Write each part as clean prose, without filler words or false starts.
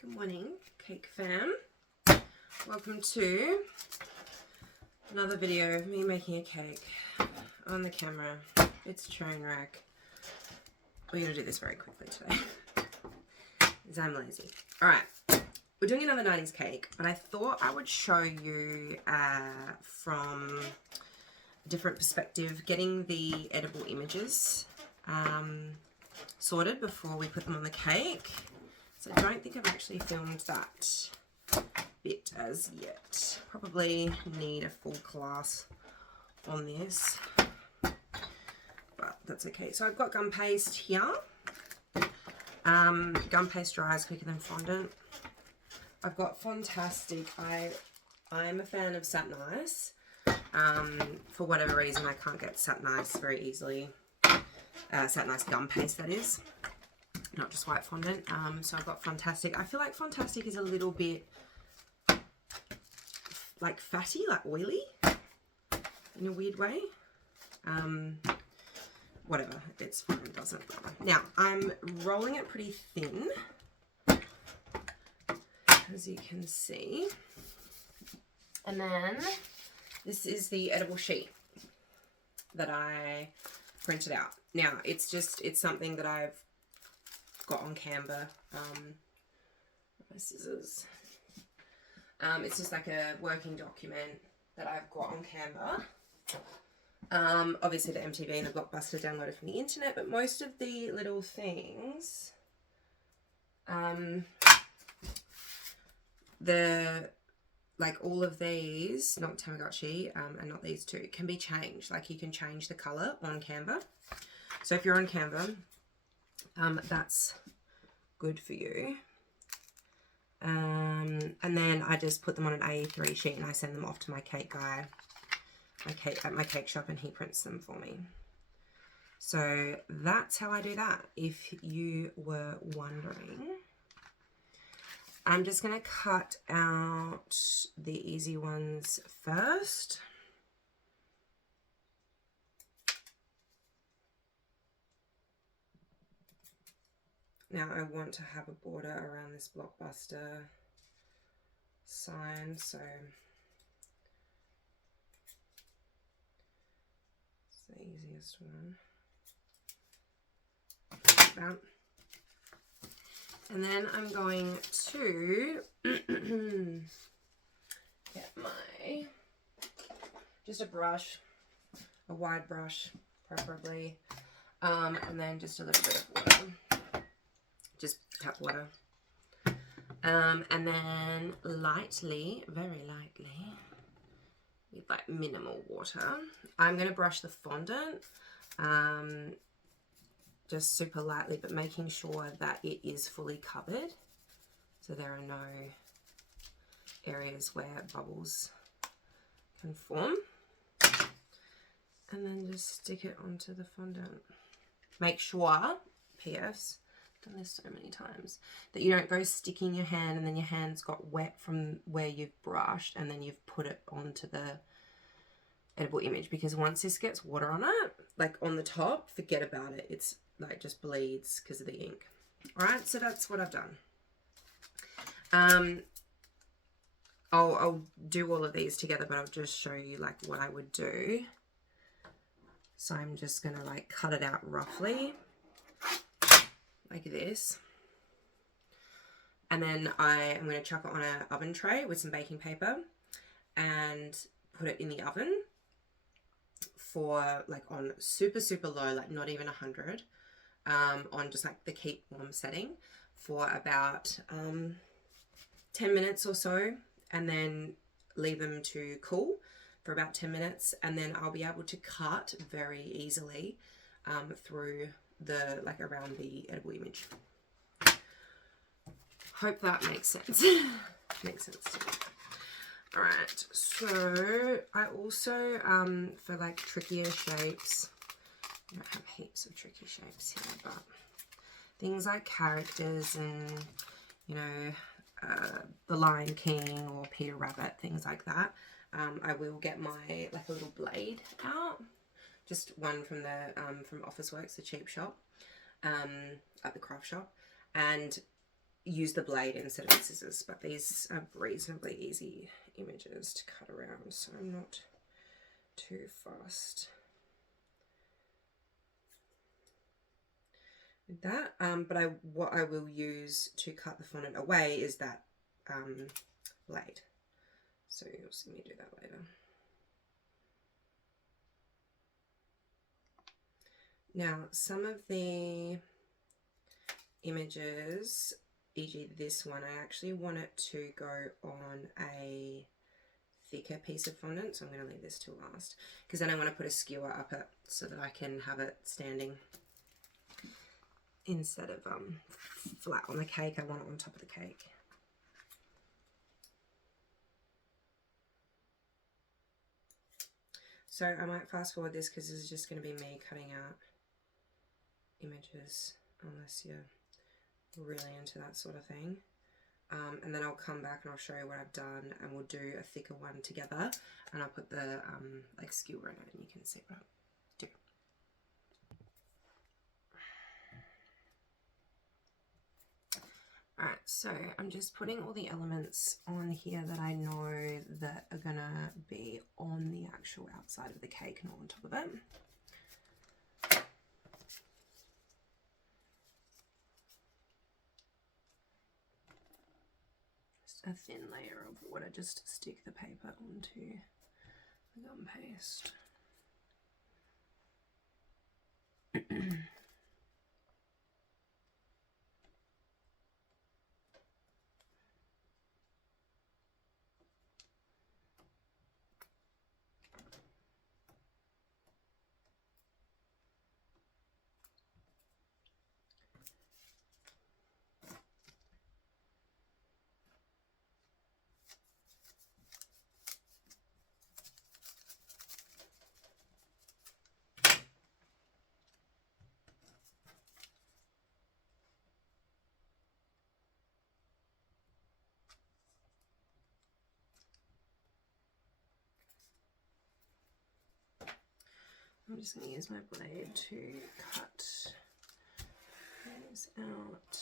Good morning, cake fam. Welcome to another video of me making a cake on the camera. It's a train wreck. We're going to do this very quickly today because I'm lazy. Alright, we're doing another 90s cake, but I thought I would show you from a different perspective, getting the edible images sorted before we put them on the cake. So I don't think I've actually filmed that bit as yet. Probably need a full class on this, but that's okay. So I've got gum paste here. Gum paste dries quicker than fondant. I've got Fantastic. I'm a fan of Satin Ice. For whatever reason, I can't get Satin Ice very easily. Satin Ice gum paste, that is. Not just white fondant. So I've got Fantastic. I feel like Fantastic is a little bit like fatty, like oily in a weird way. Whatever, it's fine, it doesn't matter. Now, I'm rolling it pretty thin, as you can see. And then this is the edible sheet that I printed out. Now, it's something that I've got on Canva. My scissors. It's just like a working document that I've got on Canva. Obviously the MTV and the Blockbuster downloaded from the internet, but most of the little things, like all of these, not Tamagotchi, and not these two, can be changed. Like you can change the color on Canva. So if you're on Canva, that's good for you. And then I just put them on an A3 sheet and I send them off to my cake guy, at my cake shop, and he prints them for me. So that's how I do that, if you were wondering. I'm just going to cut out the easy ones first. Now I want to have a border around this Blockbuster sign, so it's the easiest one. Like that. And then I'm going to get just a brush, a wide brush preferably, and then just a little bit of water. Just tap water. And then lightly, very lightly, with like minimal water, I'm going to brush the fondant, just super lightly, but making sure that it is fully covered. So there are no areas where bubbles can form. And then just stick it onto the fondant. Make sure, PS, done this so many times, that you don't go sticking your hand and then your hand's got wet from where you've brushed and then you've put it onto the edible image, because once this gets water on it, like on the top, forget about it. It's like just bleeds because of the ink. Alright, so that's what I've done. I'll do all of these together, but I'll just show you like what I would do. So I'm just gonna like cut it out roughly like this, and then I am going to chuck it on an oven tray with some baking paper and put it in the oven for like on super low, like not even 100, on just like the keep warm setting for about 10 minutes or so, and then leave them to cool for about 10 minutes, and then I'll be able to cut very easily through the around the edible image. Hope that makes sense. Makes sense to me. Alright, so I also for like trickier shapes, I don't have heaps of tricky shapes here, but things like characters and, you know, the Lion King or Peter Rabbit, things like that, I will get my like a little blade out. Just one from the from Officeworks, the cheap shop, at the craft shop, and use the blade instead of the scissors, but these are reasonably easy images to cut around, so I'm not too fussed with that. But what I will use to cut the fondant away is that blade, so you'll see me do that later. Now, some of the images, e.g. this one, I actually want it to go on a thicker piece of fondant, so I'm going to leave this till last, because then I want to put a skewer up it so that I can have it standing instead of flat on the cake. I want it on top of the cake. So I might fast forward this because this is just going to be me cutting out images, unless you're really into that sort of thing. And then I'll come back and I'll show you what I've done, and we'll do a thicker one together, and I'll put the like skewer in it and you can see what I do. Alright, so I'm just putting all the elements on here that I know that are gonna be on the actual outside of the cake, not on top of it. A thin layer of water just to stick the paper onto the gum paste. I'm just going to use my blade to cut these out.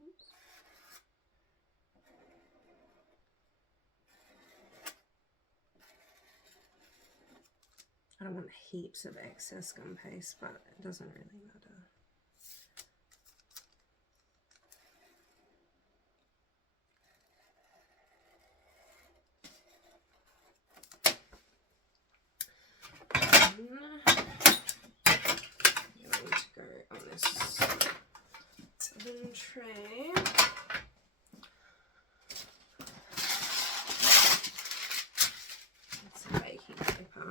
Oops. I don't want heaps of excess gum paste, but it doesn't really matter. Going to go on this oven tray. That's some baking paper.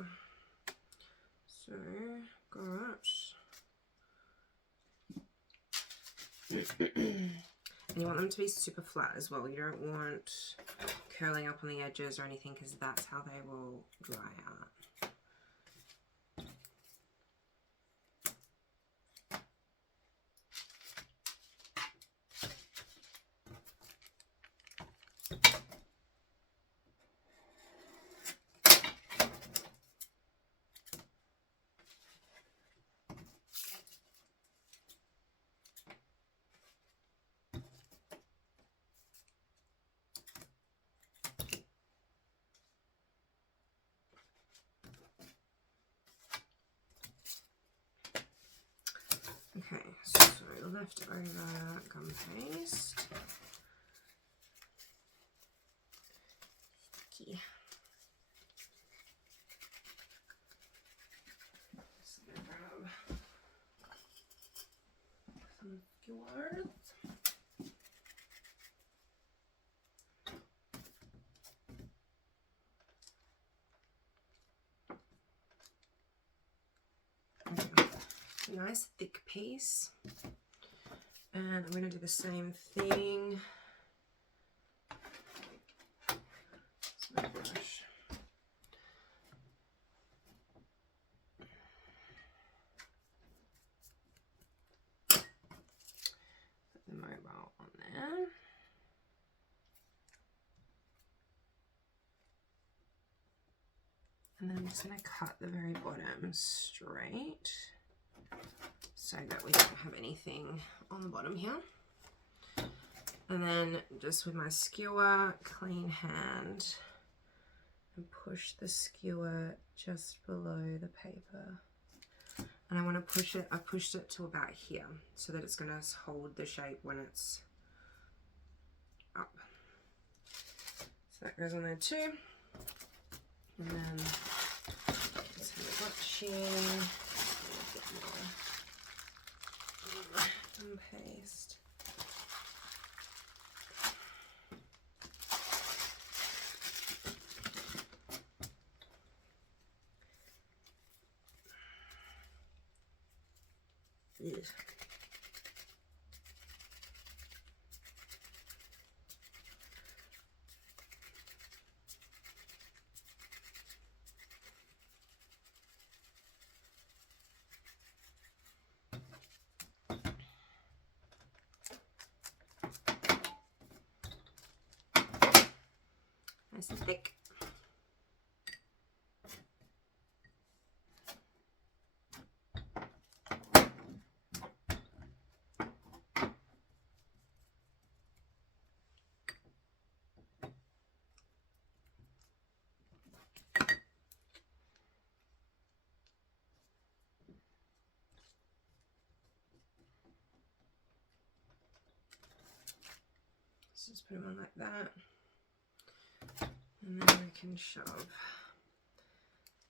So, got and you want them to be super flat as well. You don't want curling up on the edges or anything, because that's how they will dry out. Okay, so leftover gum paste. Sticky. Just gonna grab some skewers. Nice thick piece, and I'm going to do the same thing. It's my brush. Put the mobile on there. And then I'm just going to cut the very bottom straight so that we don't have anything on the bottom here. And then just with my skewer, clean hand, and push the skewer just below the paper. And I want to push it, I pushed it to about here so that it's going to hold the shape when it's up. So that goes on there too. And then let's have a watching. Gum paste. Yes. Nice and thick. Just put them on like that, and then we can shove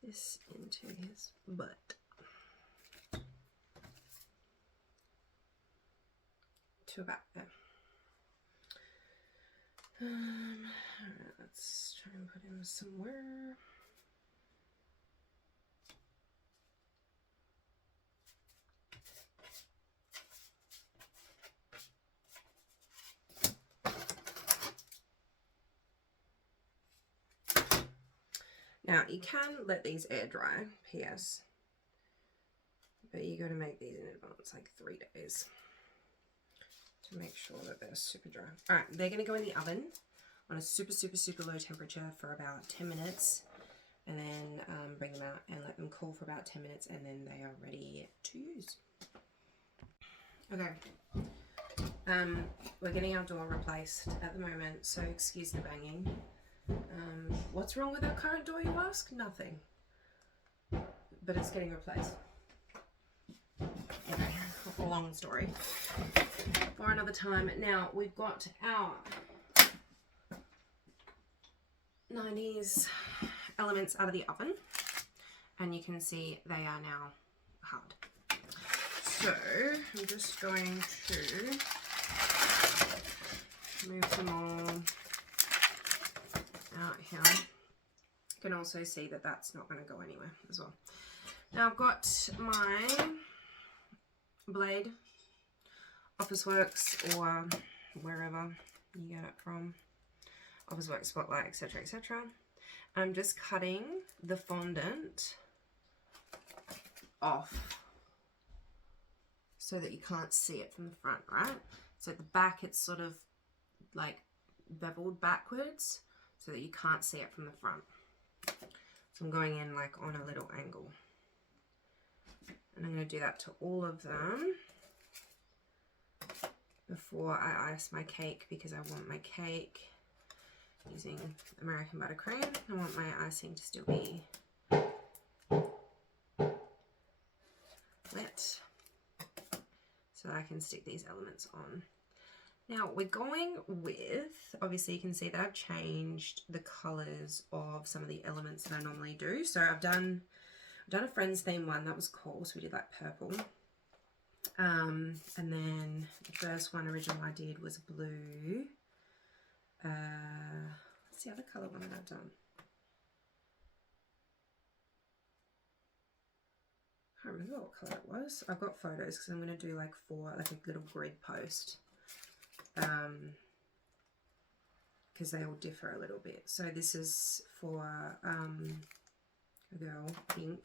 this into his butt. To about there. Alright, let's try and put him somewhere. Now, you can let these air dry, PS, but you got to make these in advance, like 3 days, to make sure that they're super dry. All right, they're going to go in the oven on a super, super, super low temperature for about 10 minutes, and then bring them out and let them cool for about 10 minutes, and then they are ready to use. Okay, we're getting our door replaced at the moment, so excuse the banging. What's wrong with our current door, you ask? Nothing. But it's getting replaced. Okay, long story. For another time. Now, we've got our 90's elements out of the oven. And you can see they are now hard. So, I'm just going to move them all out here. You can also see that that's not going to go anywhere as well. Now I've got my blade, Officeworks, or wherever you get it from, Officeworks, Spotlight, etc, etc. I'm just cutting the fondant off so that you can't see it from the front, right? So at the back it's sort of like beveled backwards, so that you can't see it from the front. So I'm going in like on a little angle. And I'm going to do that to all of them before I ice my cake, because I want my cake using American Buttercream. I want my icing to still be wet so that I can stick these elements on. Now we're going with, obviously you can see that I've changed the colours of some of the elements that I normally do. So I've done a Friends theme one, that was cool, so we did like purple. And then the first one original I did was blue. What's the other colour one that I've done? I can't remember what colour it was. I've got photos because I'm going to do like a little grid post. Because they all differ a little bit. So this is for a girl, pink,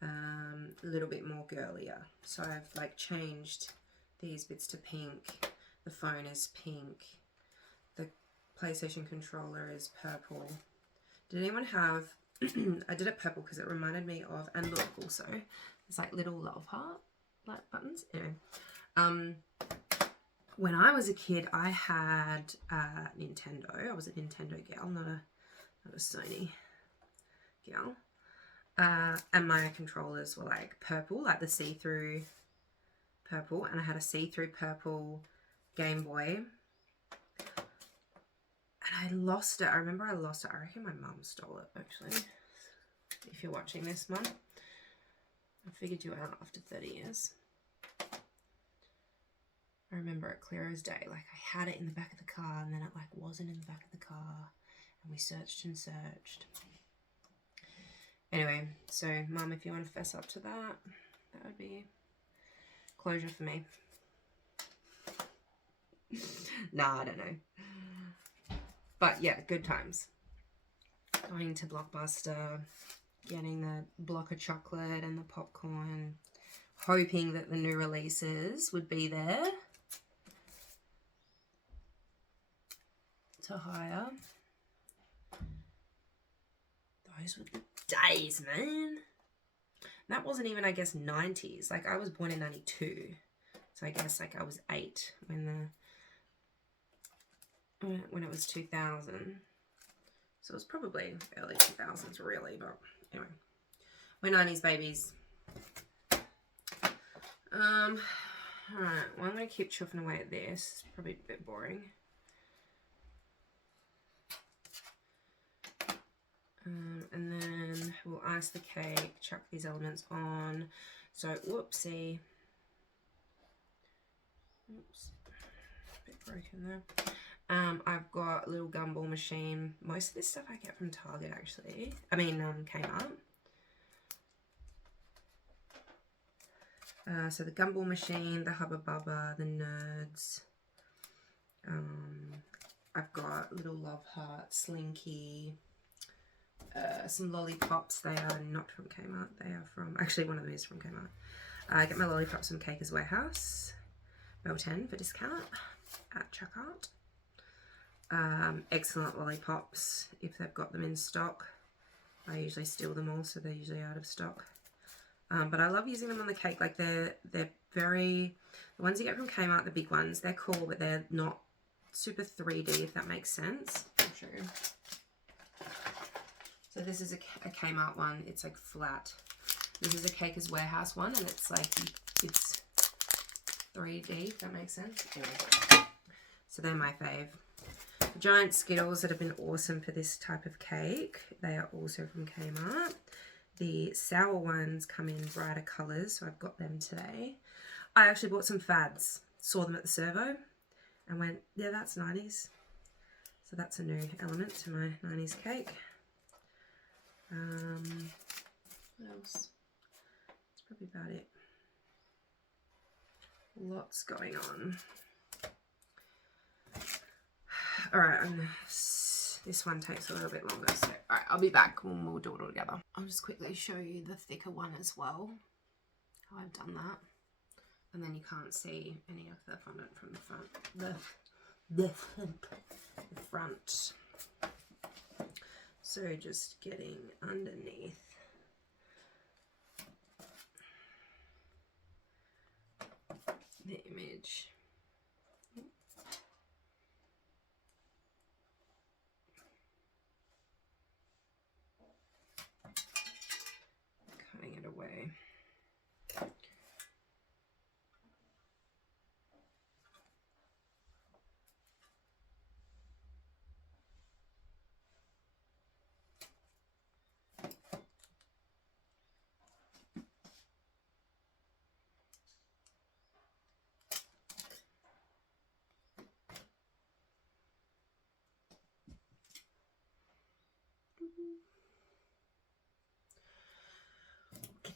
a little bit more girlier. So I've like changed these bits to pink. The phone is pink. The PlayStation controller is purple. Did anyone have I did it purple because it reminded me of, and look also, it's like little love heart like buttons. Anyway, when I was a kid, I had Nintendo. I was a Nintendo gal, not a Sony gal. And my controllers were like purple, like the see-through purple, and I had a see-through purple Game Boy. And I lost it. I remember I lost it. I reckon my mum stole it, actually. If you're watching this, Mum. I figured you out after 30 years. I remember it clear as day. Like, I had it in the back of the car, and then it, like, wasn't in the back of the car. And we searched and searched. Anyway, so, Mum, if you want to fess up to that, that would be closure for me. Nah, I don't know. But, yeah, good times. Going to Blockbuster, getting the block of chocolate and the popcorn, hoping that the new releases would be there to hire. Those were the days, man. That wasn't even, I guess, 90s. Like, I was born in 92. So I guess, like, I was 8 when it was 2000. So it was probably early 2000s, really. But anyway, we're 90s babies. Alright, well, I'm going to keep chuffing away at this. It's probably a bit boring. And then we'll ice the cake, chuck these elements on. So, whoopsie. Oops. A bit broken there. I've got a little gumball machine. Most of this stuff I get from Target, actually. I mean, Kmart. So the gumball machine, the Hubba Bubba, the Nerds. I've got little love heart, Slinky. Some lollipops. They are not from Kmart. They are from, actually one of them is from Kmart. I get my lollipops from Caker's Warehouse. Bell 10 for discount at checkout. Excellent lollipops if they've got them in stock. I usually steal them all, so they're usually out of stock. But I love using them on the cake. Like they're very, the ones you get from Kmart, the big ones, they're cool, but they're not super 3D, if that makes sense. I'll show you. So this is a Kmart one. It's like flat. This is a Caker's Warehouse one, and it's like, it's 3D, if that makes sense. Anyway. So they're my fave. The giant Skittles that have been awesome for this type of cake. They are also from Kmart. The sour ones come in brighter colours, so I've got them today. I actually bought some Fads. Saw them at the servo and went, yeah, that's 90s. So that's a new element to my 90s cake. What else? That's probably about it. Lots going on. Alright, this one takes a little bit longer, so alright, I'll be back when we'll do it all together. I'll just quickly show you the thicker one as well, how I've done that. And then you can't see any of the fondant from the front. The front. So just getting underneath. The image. Cutting it away.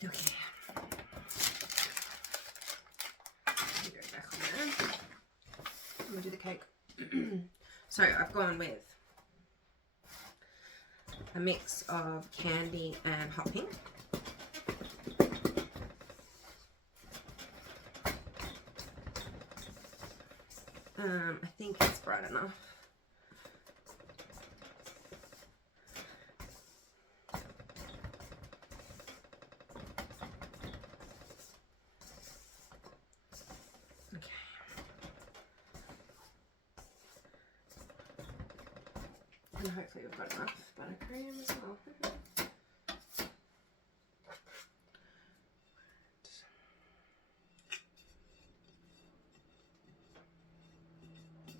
Okay. Go back on there. I'm gonna do the cake. So I've gone with a mix of candy and hot pink. I think it's bright enough. And hopefully we've got enough buttercream as well.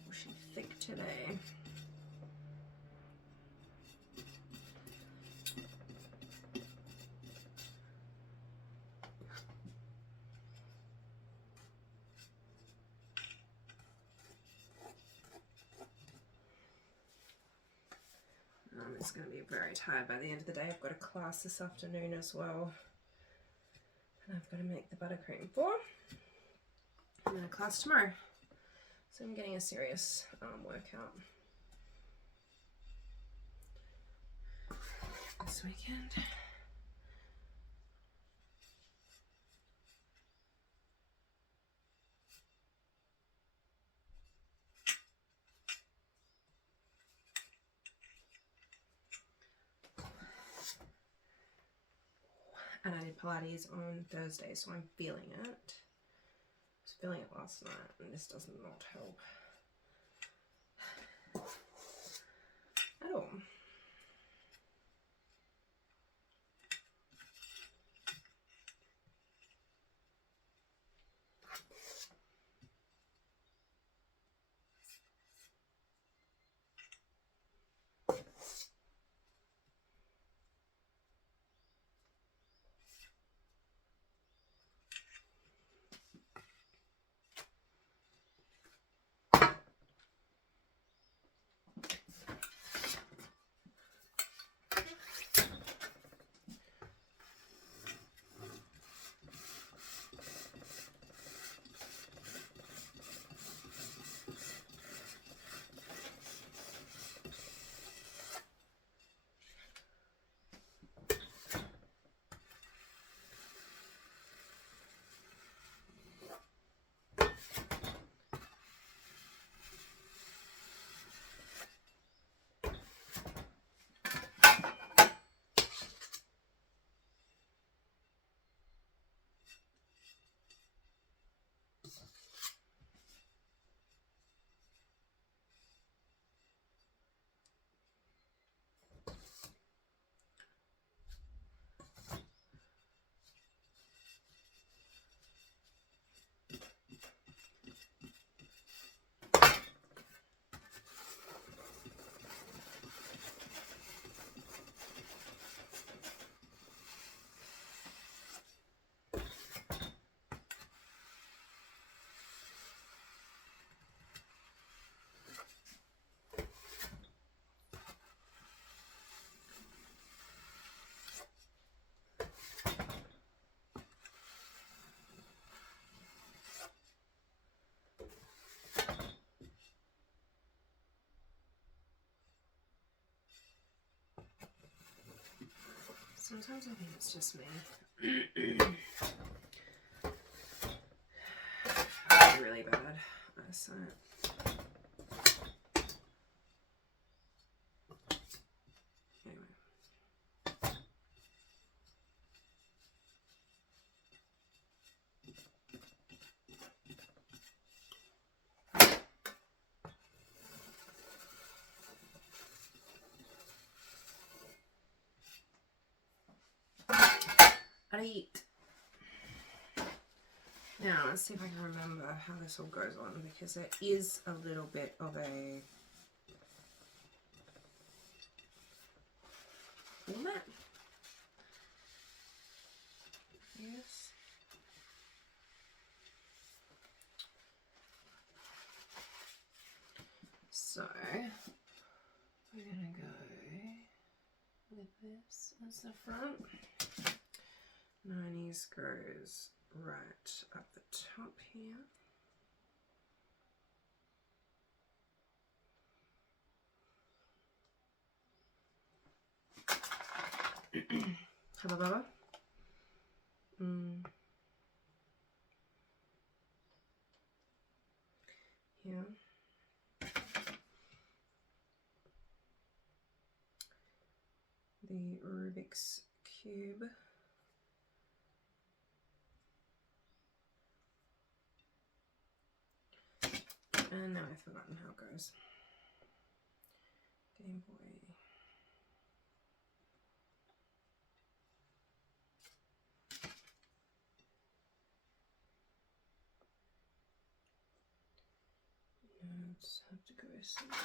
Oh, she's thick today. It's going to be very tired by the end of the day. I've got a class this afternoon as well. And I've got to make the buttercream for. And then a class tomorrow. So I'm getting a serious workout this weekend. And I did Pilates on Thursday, so I'm feeling it. I was feeling it last night, and this does not help at all. Sometimes I think it's just me. I'm really bad at eyesight. Anyway. Eat. Now let's see if I can remember how this all goes on, because it is a little bit of a format. Yes. So we're gonna go with this as the front. 90's goes right up the top here. Hubba bubba. Here. The Rubik's Cube. And now I've forgotten how it goes. Game Boy. Notes have to go somewhere.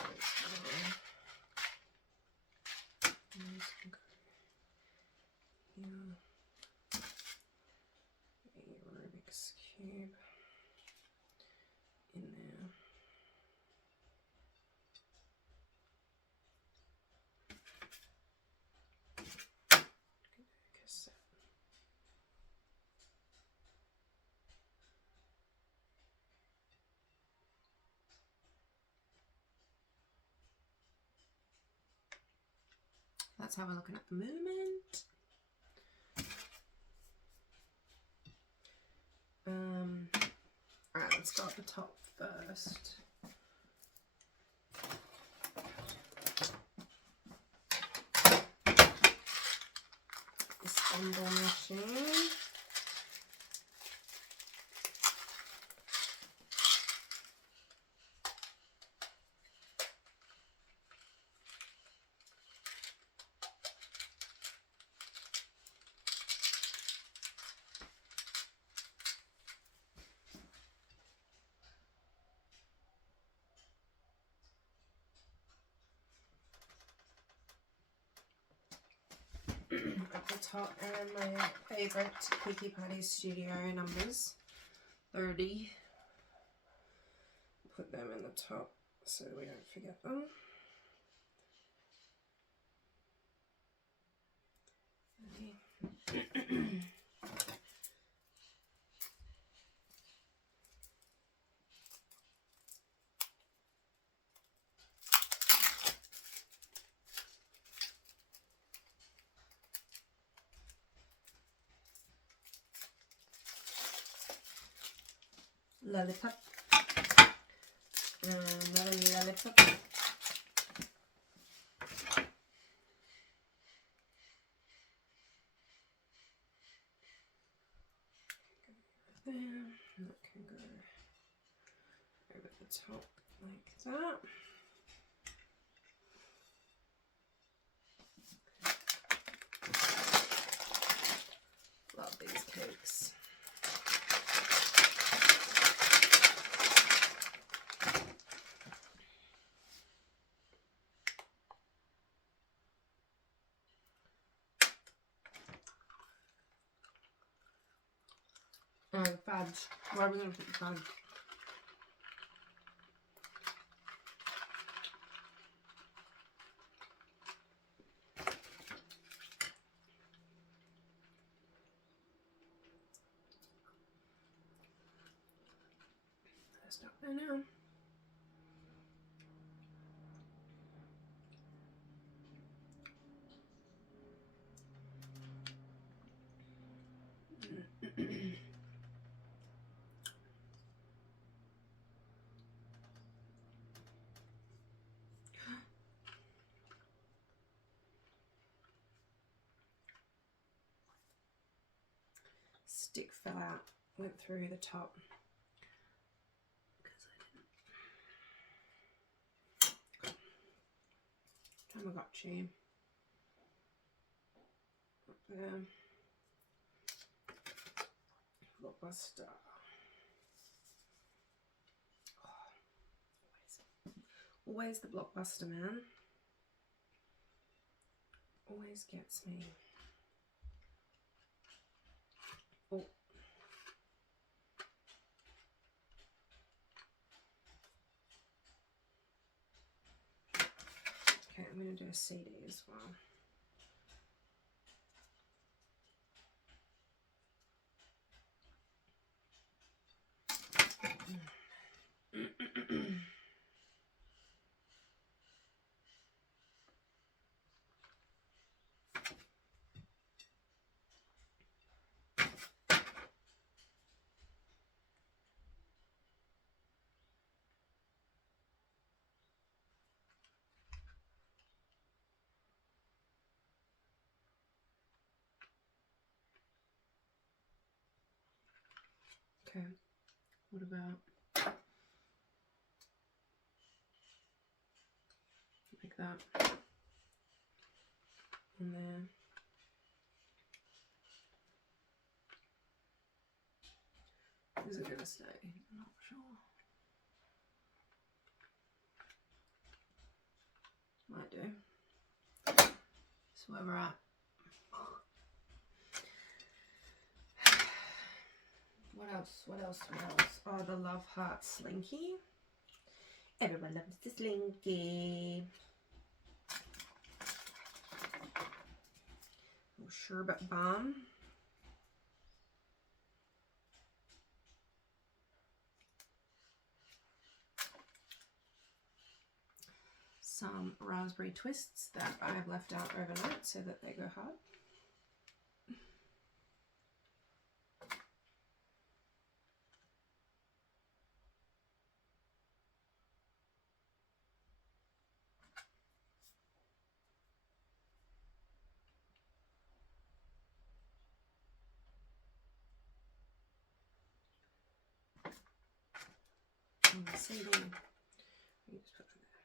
Rubik's Cube in there. Cassette. That's how we're looking at the moment. Alright, let's start the top first. This bundle machine. At the top are my favourite Quickie Party Studio numbers, 30. Put them in the top so we don't forget them. Lollipop. Another lollipop. There. That can go over the top like that. Love these cakes. Oh, the fudge. Why are we going to put the fudge? Let's stop there now. Stick fell out, went through the top. Tamagotchi. Up there. Blockbuster. Oh, always the Blockbuster, man. Always gets me. Oh. Okay, I'm going to do a CD as well. Okay, what about like that on there. Is it gonna stay? I'm not sure. Might do. So where we're at. What else? What else? What else? Oh, the Love Heart Slinky. Everyone loves the Slinky. Sherbet Balm. Some raspberry twists that I've left out overnight so that they go hard. And the seeding. You just put them there.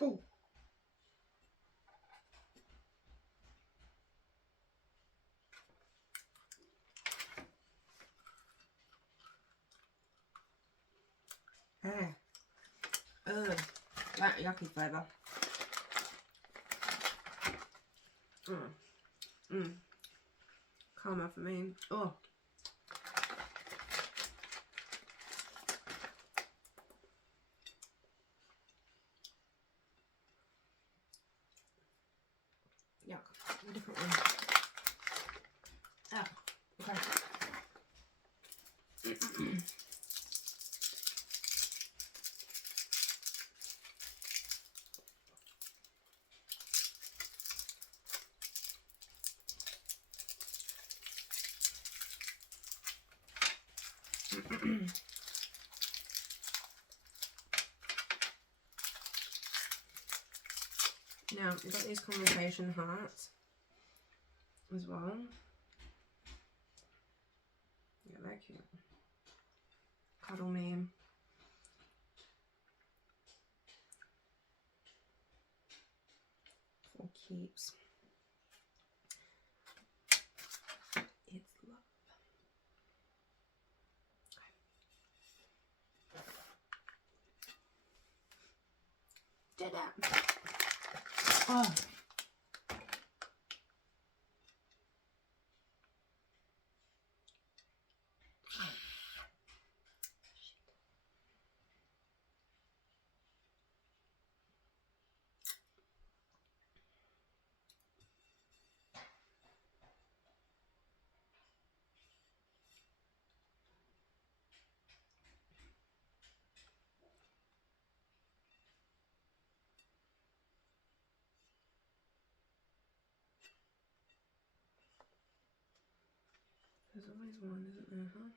Oh. That yucky flavour. Karma for me. Oh. Yuck. A different one. Ah. Okay. Now, we've got these conversation hearts as well. Yeah, they're cute. Cuddle me. For keeps. It's love. Did it. Oh. There's always one, isn't there, huh?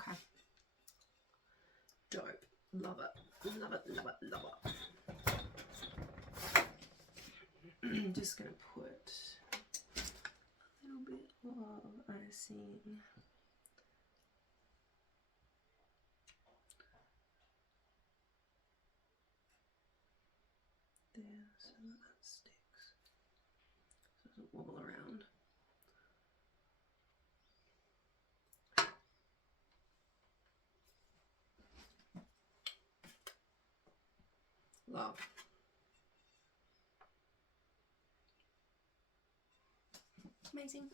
Okay. Dope. Love it. Love it, love it, love it. I'm just going to put a little bit of icing there so that sticks, so it doesn't wobble around. Amazing.